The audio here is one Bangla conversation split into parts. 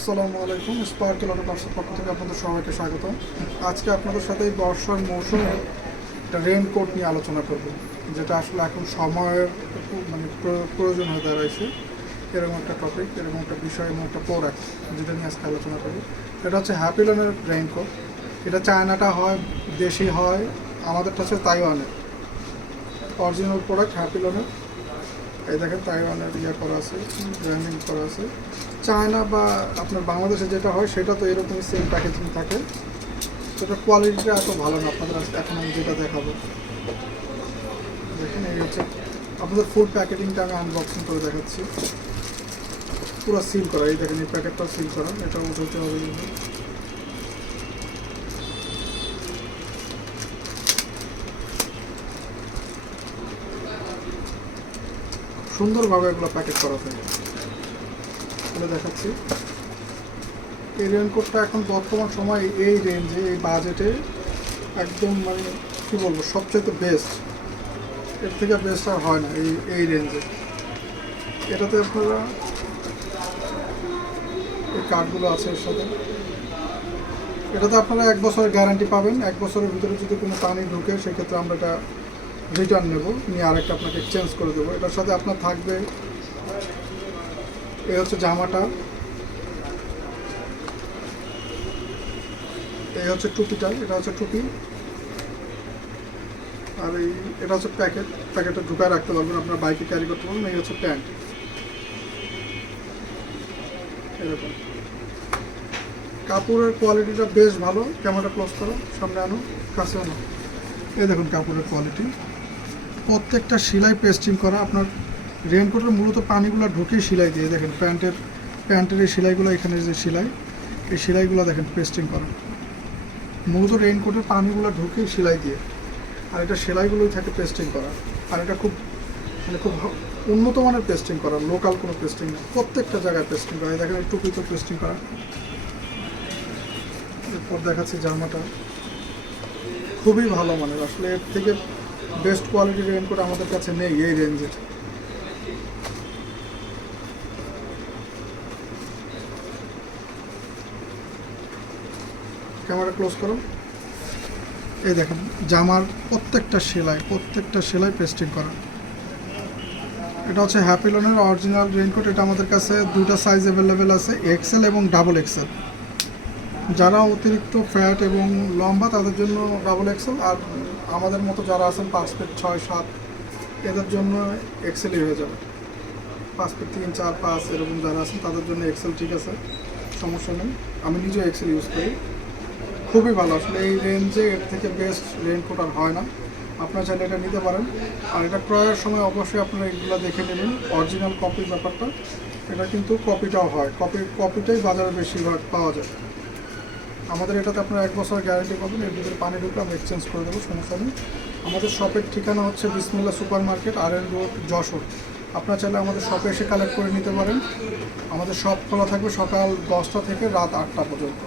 আসসালামু আলাইকুম। স্পার্কেল অটো পার্টসের পক্ষ থেকে আপনাদের সবাইকে স্বাগত। আজকে আপনাদের সাথে এই বর্ষার মৌসুমে একটা রেইনকোট নিয়ে আলোচনা করব, যেটা আসলে এখন সময়ের মানে প্রয়োজন হয়ে দাঁড়াইছে। এরকম একটা টপিক, এরকম একটা বিষয় এবং একটা প্রোডাক্ট যেটা নিয়ে আজকে আলোচনা করি। এটা হচ্ছে হ্যাপিলনের রেইনকোট। এটা চায়নাটা হয়, দেশি হয়, আমাদেরটা হচ্ছে তাইওয়ানের অরিজিনাল প্রোডাক্ট হ্যাপিলনের। এই দেখেন তাইওয়ানের করা আছে, ব্র্যান্ডিং করা আছে। চায়না বা আপনার বাংলাদেশে যেটা হয় সেটা তো এরকমই সেম প্যাকেজিং থাকে, সেটা কোয়ালিটিটা এত ভালো না। আপনাদের এখন আমি যেটা দেখাবো, দেখেন এই হচ্ছে আপনাদের ফুল প্যাকেজিংটা আমি আনবক্সিং করে দেখাচ্ছি। পুরো সিল করা, এই দেখেন এই প্যাকেটটাও সিল করা, এটা উঠাতে হবে। সুন্দরভাবে এগুলো প্যাকেট করা থাকে, এগুলো দেখাচ্ছি। এই রেইনকোটটা এখন বর্তমান সময় এই রেঞ্জে, এই বাজেটে একদম মানে কী বলবো, সবচেয়ে বেস্ট। এর থেকে বেস্ট আর হয় না এই রেঞ্জে। এটাতে আপনারা এই কার্ডগুলো আছে এর সাথে। এটাতে আপনারা 1 বছরের গ্যারান্টি পাবেন। 1 বছরের ভিতরে যদি কোনো পানি ঢুকে সেক্ষেত্রে আমরা এটা রিটার্ন নেব, নিয়ে আরেকটা আপনাকে এক্সচেঞ্জ করে দেবো। এটার সাথে আপনার থাকবে, এই হচ্ছে জামাটা, এই হচ্ছে টুপিটা, এটা হচ্ছে টুপি, আর এটা হচ্ছে প্যাকেটটা ঢুকায় রাখতে পারবেন, আপনার বাইকে ক্যারি করতে পারবেন। এই হচ্ছে প্যান্ট, এরকম। কাপড়ের কোয়ালিটিটা বেশ ভালো। ক্যামেরাটা ক্লোজ করো, সামনে আনো, কাছে আনো। এই দেখুন কাপড়ের কোয়ালিটি, প্রত্যেকটা সেলাই পেস্টিং করা। আপনার রেইনকোটের মূলত পানিগুলো ঢুকিয়ে সেলাই দিয়ে, দেখেন প্যান্টের এই সেলাইগুলো, এখানে যে সেলাই, এই সেলাইগুলো দেখেন পেস্টিং করা। মূলত রেইনকোটের পানিগুলো ঢুকিয়ে সেলাই দিয়ে, আর এটা সেলাইগুলোই থাকে পেস্টিং করা। আর এটা খুব উন্নত মানের পেস্টিং করা, লোকাল কোনো পেস্টিং না, প্রত্যেকটা জায়গায় পেস্টিং করা। দেখেন এই টুপিতে পেস্টিং করা। এরপর দেখাচ্ছি জামাটা, খুবই ভালো মানের। আসলে এর থেকে বেস্ট কোয়ালিটির রেইনকোট আমাদের কাছে নেই এই রেঞ্জের। ক্যামেরা ক্লোজ করো। এই দেখেন জামার প্রত্যেকটা সেলাই পেস্টিং করা। এটা হচ্ছে হ্যাপিলনের অরিজিনাল রেইনকোট। এটা আমাদের কাছে দুটো সাইজ অ্যাভেলেবেল আছে, এক্সেল এবং ডাবল এক্সেল। যারা অতিরিক্ত ফ্যাট এবং লম্বা তাদের জন্য ডাবল এক্সেল, আর আমাদের মতো যারা আছেন 5 ফিট 6, 7, এদের জন্য এক্সেলই হয়ে যাবে। 5 ফিট 3, 4, 5 এরকম যারা আছেন তাদের জন্য এক্সেল ঠিক আছে, সমস্যা নেই। আমি নিজেও এক্সেল ইউজ করি, খুবই ভালো। আসলে এই রেঞ্জে এর থেকে বেস্ট রেইনকোট আর হয় না। আপনারা চাইলে এটা নিতে পারেন। আর এটা ক্রয়ের সময় অবশ্যই আপনারা এগুলো দেখে নেবেন, অরিজিনাল কপির ব্যাপারটা। এটা কিন্তু কপিটাও হয়, কপিটাই বাজারে বেশিরভাগ পাওয়া যায়। আমাদের এটাতে আপনারা 1 বছরের গ্যারান্টি পাবেন। এর ভিতরে পানি ঢুকে আমরা এক্সচেঞ্জ করে দেবো, সমস্যা নেই। আমাদের শপের ঠিকানা হচ্ছে বিসমিল্লাহ super market, RN road, Jessore. আপনারা চাইলে আমাদের শপে এসে কালেক্ট করে নিতে পারেন। আমাদের শপ খোলা থাকবে সকাল 10টা থেকে রাত 8টা পর্যন্ত।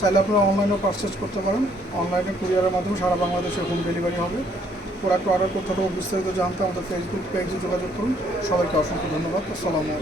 চাইলে আপনারা অনলাইনেও পারচেজ করতে পারেন। অনলাইনে কুরিয়ারের মাধ্যমে সারা বাংলাদেশে হোম ডেলিভারি হবে। প্রোডাক্ট অর্ডার করতে হবে, বিস্তারিত জানতে আমাদের ফেসবুক পেজে যোগাযোগ করুন। সবাইকে অসংখ্য ধন্যবাদ। আসসালামু আলাইকুম।